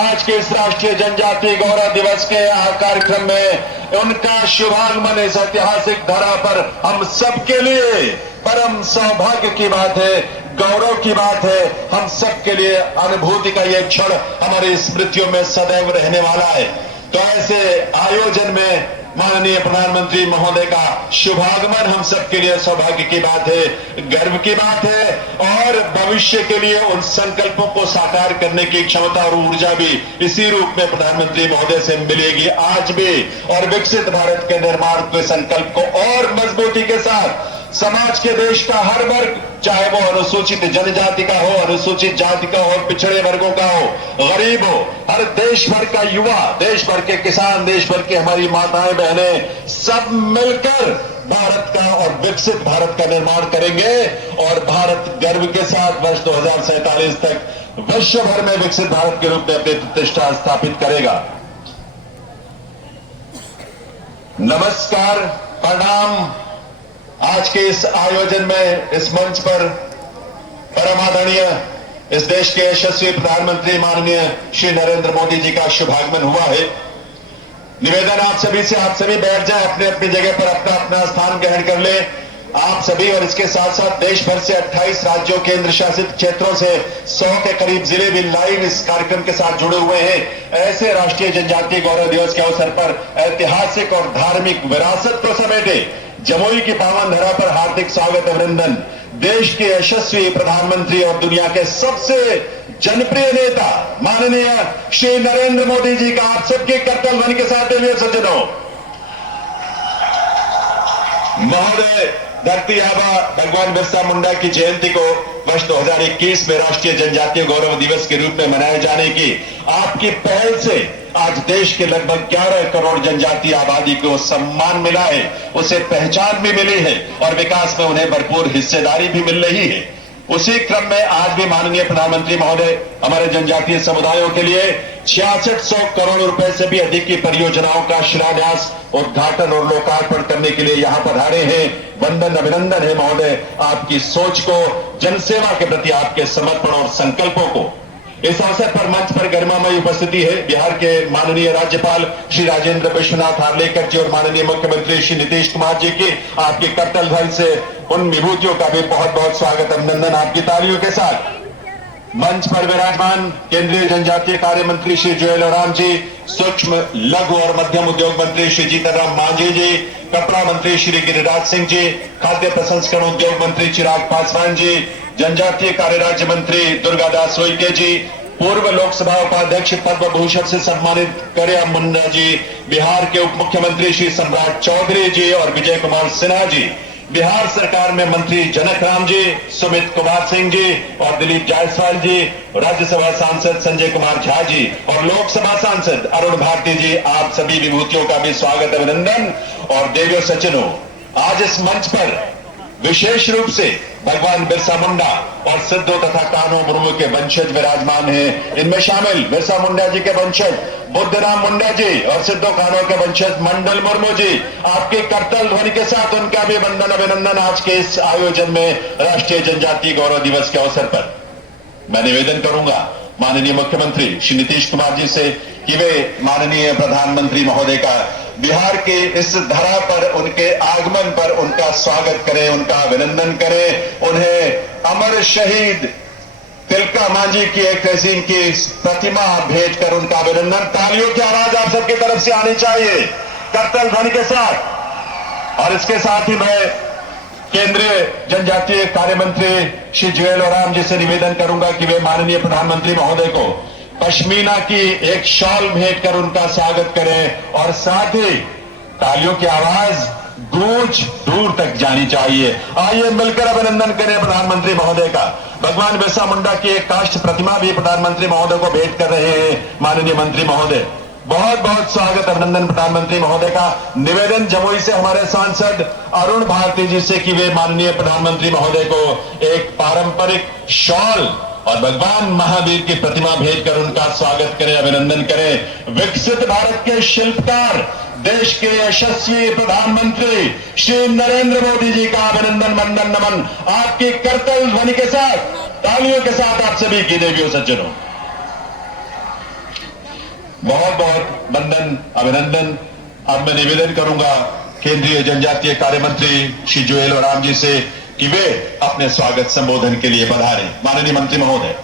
आज के इस राष्ट्रीय जनजातीय गौरव दिवस के कार्यक्रम में उनका शुभागमन इस ऐतिहासिक धरा पर हम सबके लिए परम सौभाग्य की बात है, गौरव की बात है। हम सबके लिए अनुभूति का यह क्षण हमारी स्मृतियों में सदैव रहने वाला है। तो ऐसे आयोजन में माननीय प्रधानमंत्री महोदय का शुभागमन हम सबके लिए सौभाग्य की बात है, गर्व की बात है और भविष्य के लिए उन संकल्पों को साकार करने की क्षमता और ऊर्जा भी इसी रूप में प्रधानमंत्री महोदय से मिलेगी आज भी। और विकसित भारत के निर्माण के संकल्प को और मजबूती के साथ समाज के देश का हर वर्ग, चाहे वो अनुसूचित जनजाति का हो, अनुसूचित जाति का हो, पिछड़े वर्गों का हो, गरीब हो, हर देश भर का युवा, देश भर के किसान, देश भर की हमारी माताएं बहनें सब मिलकर भारत का और विकसित भारत का निर्माण करेंगे और भारत गर्व के साथ वर्ष 2047 तक विश्व भर में विकसित भारत के रूप में अपनी प्रतिष्ठा स्थापित करेगा। नमस्कार, प्रणाम। आज के इस आयोजन में इस मंच पर परम आदरणीय इस देश के यशस्वी प्रधानमंत्री माननीय श्री नरेंद्र मोदी जी का शुभागमन हुआ है। निवेदन आप सभी से, आप सभी बैठ जाएं, अपने अपनी जगह पर अपना अपना स्थान ग्रहण कर ले। आप सभी और इसके साथ साथ देश भर से 28 राज्यों केंद्र शासित क्षेत्रों से 100 के करीब जिले भी लाइव इस कार्यक्रम के साथ जुड़े हुए हैं। ऐसे राष्ट्रीय जनजातीय गौरव दिवस के अवसर पर ऐतिहासिक और धार्मिक विरासत को समेटे जमुई की पावन धरा पर हार्दिक स्वागत, अभिनंदन। देश के यशस्वी प्रधानमंत्री और दुनिया के सबसे जनप्रिय नेता माननीय श्री नरेंद्र मोदी जी का आप सबके करतल ध्वनि के साथ देवियों सज्जनों। महोदय धरती आबा भगवान बिरसा मुंडा की जयंती को वर्ष 2021 में राष्ट्रीय जनजातीय गौरव दिवस के रूप में मनाए जाने की आपकी पहल से आज देश के लगभग 11 करोड़ जनजातीय आबादी को सम्मान मिला है, उसे पहचान भी मिली है और विकास में उन्हें भरपूर हिस्सेदारी भी मिल रही है। उसी क्रम में आज भी माननीय प्रधानमंत्री महोदय हमारे जनजातीय समुदायों के लिए 6600 करोड़ रुपए से भी अधिक की परियोजनाओं का शिलान्यास, उद्घाटन और लोकार्पण करने के लिए यहां पर पधारे हैं। वंदन, अभिनंदन है महोदय आपकी सोच को, जनसेवा के प्रति आपके समर्पण और संकल्पों को। इस अवसर पर मंच पर गरिमामयी उपस्थिति है बिहार के माननीय राज्यपाल श्री राजेंद्र विश्वनाथ हार्लेकर जी और माननीय मुख्यमंत्री श्री नीतीश कुमार जी की। आपके करतल ध्वनि से उन विभूतियों का भी बहुत बहुत स्वागत, अभिनंदन आपकी तालियों के साथ। मंच पर विराजमान केंद्रीय जनजातीय कार्य मंत्री श्री जुएल ओराम जी, सूक्ष्म लघु और मध्यम उद्योग मंत्री श्री जीतन राम मांझी जी, कपड़ा मंत्री श्री गिरिराज सिंह जी, खाद्य प्रसंस्करण उद्योग मंत्री चिराग पासवान जी, जनजातीय कार्य राज्य मंत्री दुर्गादास उइके जी, पूर्व लोकसभा उपाध्यक्ष पद्म भूषण से सम्मानित करिया मुन्ना जी, बिहार के उप मुख्यमंत्री श्री सम्राट चौधरी जी और विजय कुमार सिन्हा जी, बिहार सरकार में मंत्री जनक राम जी, सुमित कुमार सिंह जी और दिलीप जायसवाल जी, राज्यसभा सांसद संजय कुमार झा जी और लोकसभा सांसद अरुण भारती जी, आप सभी विभूतियों का भी स्वागत, अभिनंदन। और देवियों सज्जनों, आज इस मंच पर विशेष रूप से भगवान बिरसा मुंडा और सिद्धो तथा कान्हो मुर्मू के वंशज विराजमान हैं। इनमें शामिल बिरसा मुंडा जी के वंशज बुद्धराम मुंडा जी और सिद्धो कान्हो के वंशज मंडल मुर्मू जी। आपके करतल ध्वनि के साथ उनका भी वंदन, अभिनंदन आज के इस आयोजन में राष्ट्रीय जनजातीय गौरव दिवस के अवसर पर। मैं निवेदन करूंगा माननीय मुख्यमंत्री श्री नीतीश कुमार जी से कि वे माननीय प्रधानमंत्री महोदय का बिहार के इस धरा पर उनके आगमन पर उनका स्वागत करें, उनका अभिनंदन करें, उन्हें अमर शहीद तिलका मांझी की एक ऐसी इनकी प्रतिमा भेंट कर उनका अभिनंदन। तालियों की आवाज आप सबकी तरफ से आनी चाहिए करतल ध्वनि के साथ। और इसके साथ ही मैं केंद्रीय जनजातीय कार्य मंत्री श्री जुएल ओराम जी से निवेदन करूंगा कि वे माननीय प्रधानमंत्री महोदय को पश्मीना की एक शॉल भेंट कर उनका स्वागत करें और साथ ही तालियों की आवाज गूंज दूर तक जानी चाहिए। आइए मिलकर अभिनंदन करें प्रधानमंत्री महोदय का। भगवान बिरसा मुंडा की एक काष्ठ प्रतिमा भी प्रधानमंत्री महोदय को भेंट कर रहे हैं माननीय मंत्री महोदय। बहुत बहुत स्वागत, अभिनंदन प्रधानमंत्री महोदय का। निवेदन जमुई से हमारे सांसद अरुण भारती जी से कि वे माननीय प्रधानमंत्री महोदय को एक पारंपरिक शॉल और भगवान महावीर की प्रतिमा भेंटकर उनका स्वागत करें, अभिनंदन करें। विकसित भारत के शिल्पकार, देश के यशस्वी प्रधानमंत्री श्री नरेंद्र मोदी जी का अभिनंदन, वंदन, नमन आपकी करतल ध्वनि के साथ, तालियों के साथ आप सभी की देवियों सज्जनों। बहुत बहुत वंदन, अभिनंदन। अब मैं निवेदन करूंगा केंद्रीय जनजातीय कार्य मंत्री श्री जुएल ओराम जी से कि वे अपने स्वागत संबोधन के लिए पधारें। माननीय मंत्री महोदय।